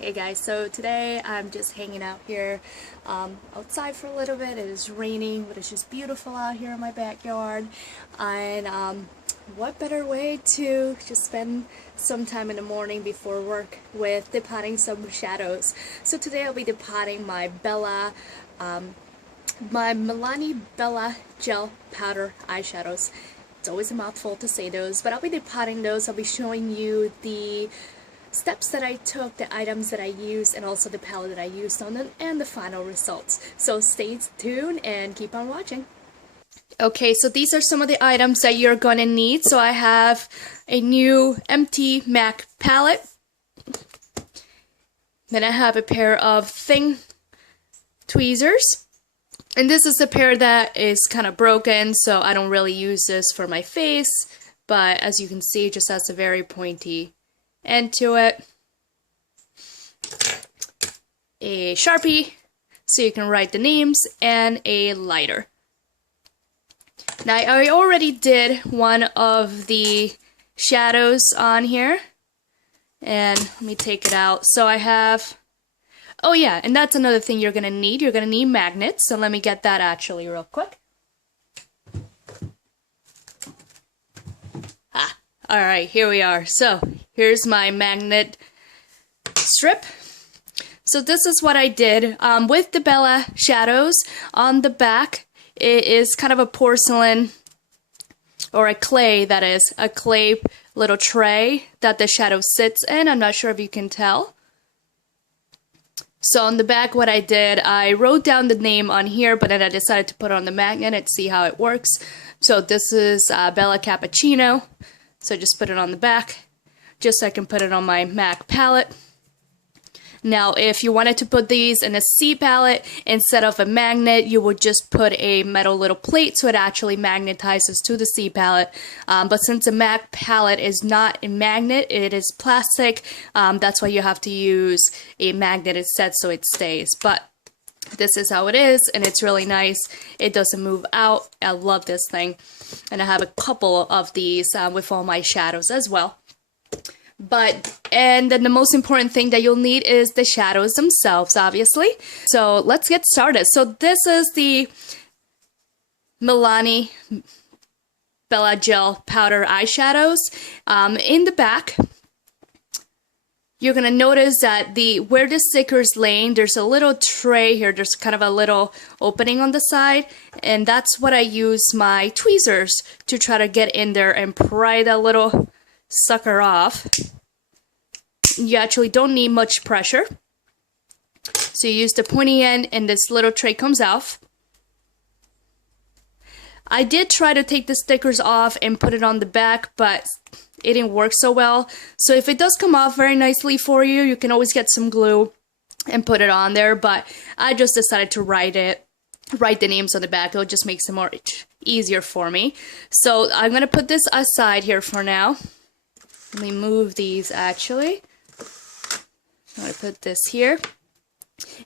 Hey guys, so today I'm just hanging out here outside for a little bit. It is raining, but it's just beautiful out here in my backyard. And what better way to just spend some time in the morning before work with depotting some shadows. So today I'll be depotting my Milani Bella Gel Powder Eyeshadows. It's always a mouthful to say those, but I'll be depotting those. I'll be showing you the steps that I took, the items that I used, and also the palette that I used on them, and the final results. So stay tuned and keep on watching. Okay, so these are some of the items that you're gonna need. So I have a new empty MAC palette. Then I have a pair of thin tweezers. And this is a pair that is kind of broken, so I don't really use this for my face. But as you can see, it just has a very pointy end to it. A Sharpie, so you can write the names, and a lighter. Now, I already did one of the shadows on here, and let me take it out. So I have, oh yeah, and that's another thing you're gonna need. You're gonna need magnets, so let me get that actually real quick. Alright, here we are. So, here's my magnet strip. So this is what I did. With the Bella shadows, on the back, it is kind of a porcelain, or a clay, that is, a clay little tray that the shadow sits in. I'm not sure if you can tell. So on the back, what I did, I wrote down the name on here, but then I decided to put it on the magnet and see how it works. So this is Bella Cappuccino. So just put it on the back, just so I can put it on my MAC palette. Now, if you wanted to put these in a C palette instead of a magnet, you would just put a metal little plate so it actually magnetizes to the C palette. But since a MAC palette is not a magnet, it is plastic, that's why you have to use a magnet instead so it stays. But this is how it is, and it's really nice. It doesn't move out. I love this thing. And I have a couple of these with all my shadows as well. And then the most important thing that you'll need is the shadows themselves, obviously. So let's get started. So this is the Milani Bella Gel Powder Eyeshadows. In the back, you're gonna notice that where the sticker's laying, there's a little tray here. There's kind of a little opening on the side, and that's what I use my tweezers to try to get in there and pry that little sucker off. You actually don't need much pressure. So you use the pointy end, and this little tray comes off. I did try to take the stickers off and put it on the back, but it didn't work so well. So if it does come off very nicely for you, you can always get some glue and put it on there. But I just decided to write the names on the back. It'll just make it more easier for me. So I'm going to put this aside here for now. Let me move these actually. I'm going to put this here.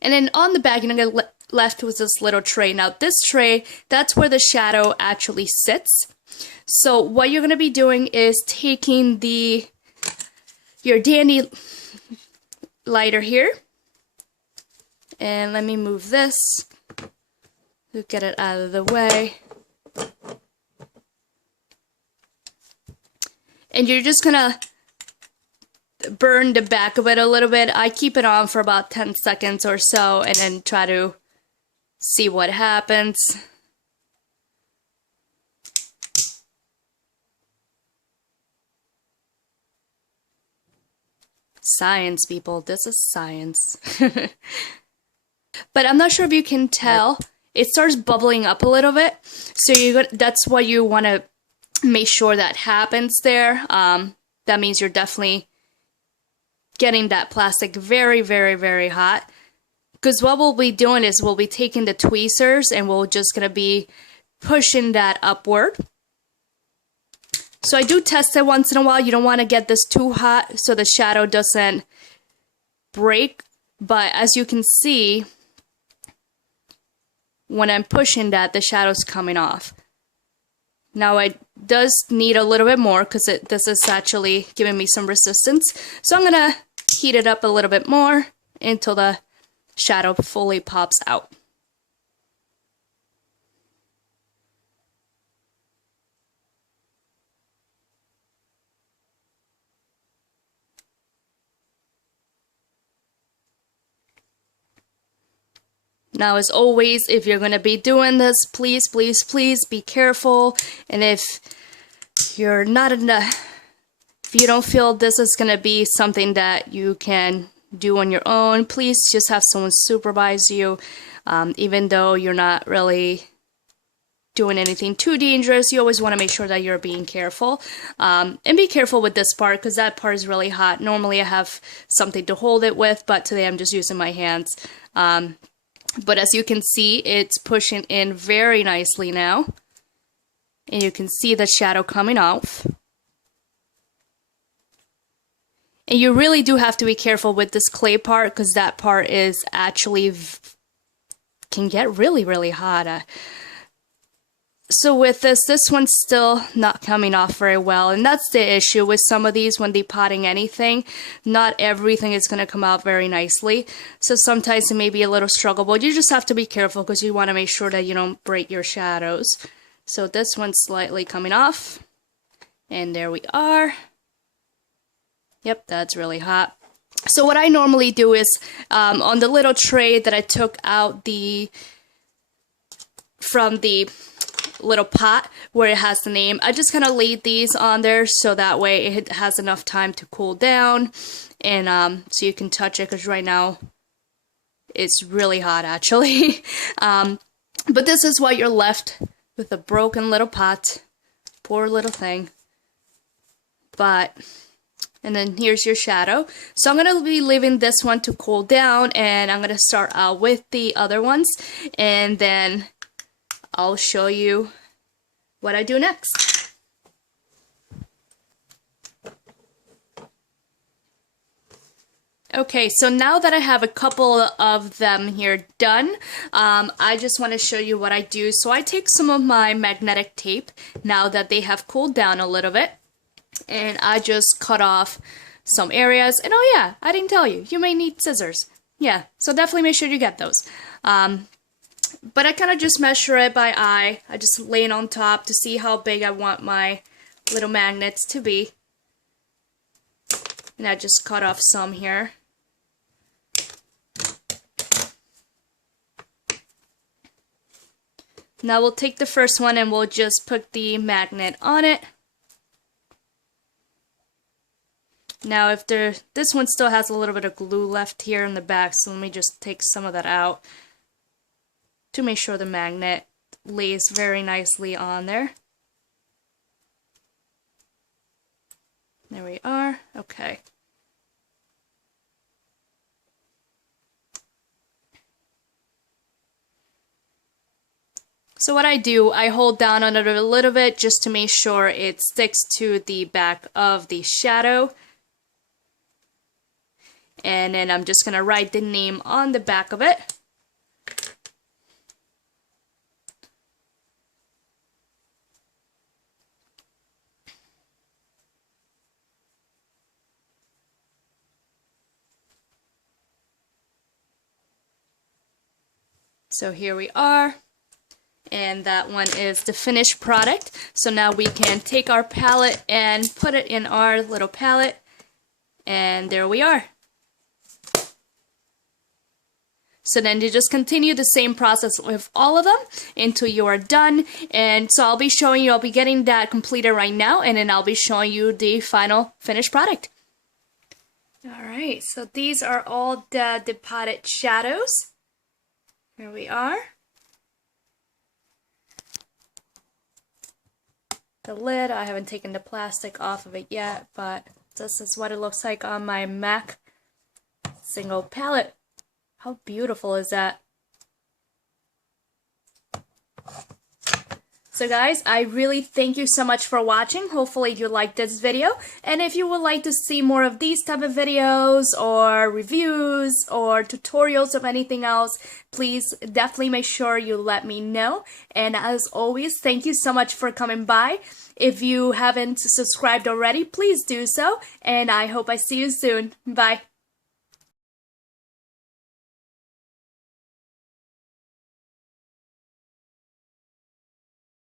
And then on the back, you're going to get left with this little tray. Now this tray, that's where the shadow actually sits. So what you're going to be doing is taking your dandy lighter here. And let me move this to get it out of the way. And you're just going to burn the back of it a little bit. I keep it on for about 10 seconds or so and then try to see what happens. Science, people. This is science. But I'm not sure if you can tell. It starts bubbling up a little bit. So that's what you want to make sure that happens there. That means you're definitely getting that plastic very, very, very hot. Because what we'll be doing is we'll be taking the tweezers and we're just going to be pushing that upward. So I do test it once in a while. You don't want to get this too hot so the shadow doesn't break. But as you can see, when I'm pushing that, the shadow's coming off. Now it does need a little bit more because this is actually giving me some resistance. So I'm going to heat it up a little bit more until the shadow fully pops out. Now, as always, if you're going to be doing this, please, please, please be careful. And if you're not if you don't feel this is going to be something that you can do on your own, please just have someone supervise you. Even though you're not really doing anything too dangerous, you always want to make sure that you're being careful. And be careful with this part, because that part is really hot. Normally I have something to hold it with, but today I'm just using my hands. But as you can see, it's pushing in very nicely now. And you can see the shadow coming off. And you really do have to be careful with this clay part, because that part is actually can get really, really hot. So with this one's still not coming off very well, and that's the issue with some of these when depotting anything. Not everything is going to come out very nicely, so sometimes it may be a little struggle, but you just have to be careful because you want to make sure that you don't break your shadows. So this one's slightly coming off, and there we are. Yep, that's really hot. So what I normally do is, on the little tray that I took out from the little pot where it has the name, I just kind of laid these on there so that way it has enough time to cool down, and so you can touch it, because right now it's really hot actually. But this is why you're left with a broken little pot. Poor little thing. And then here's your shadow. So I'm going to be leaving this one to cool down, and I'm going to start out with the other ones, and then I'll show you what I do next. Okay, so now that I have a couple of them here done, I just want to show you what I do. So I take some of my magnetic tape, now that they have cooled down a little bit, and I just cut off some areas. And oh yeah, I didn't tell you, you may need scissors. Yeah, so definitely make sure you get those. But I kind of just measure it by eye. I just lay it on top to see how big I want my little magnets to be. And I just cut off some here. Now we'll take the first one and we'll just put the magnet on it. Now if this one still has a little bit of glue left here in the back, so let me just take some of that out to make sure the magnet lays very nicely on there. There we are. Okay. So what I do, I hold down on it a little bit just to make sure it sticks to the back of the shadow. And then I'm just going to write the name on the back of it. So here we are. And that one is the finished product. So now we can take our palette and put it in our little palette. And there we are. So then you just continue the same process with all of them until you are done. And so I'll be showing you, I'll be getting that completed right now, and then I'll be showing you the final finished product. Alright, so these are all the depotted shadows. Here we are. The lid, I haven't taken the plastic off of it yet, but this is what it looks like on my MAC single palette. How beautiful is that? So guys, I really thank you so much for watching. Hopefully you liked this video. And if you would like to see more of these type of videos or reviews or tutorials of anything else, please definitely make sure you let me know. And as always, thank you so much for coming by. If you haven't subscribed already, please do so. And I hope I see you soon. Bye.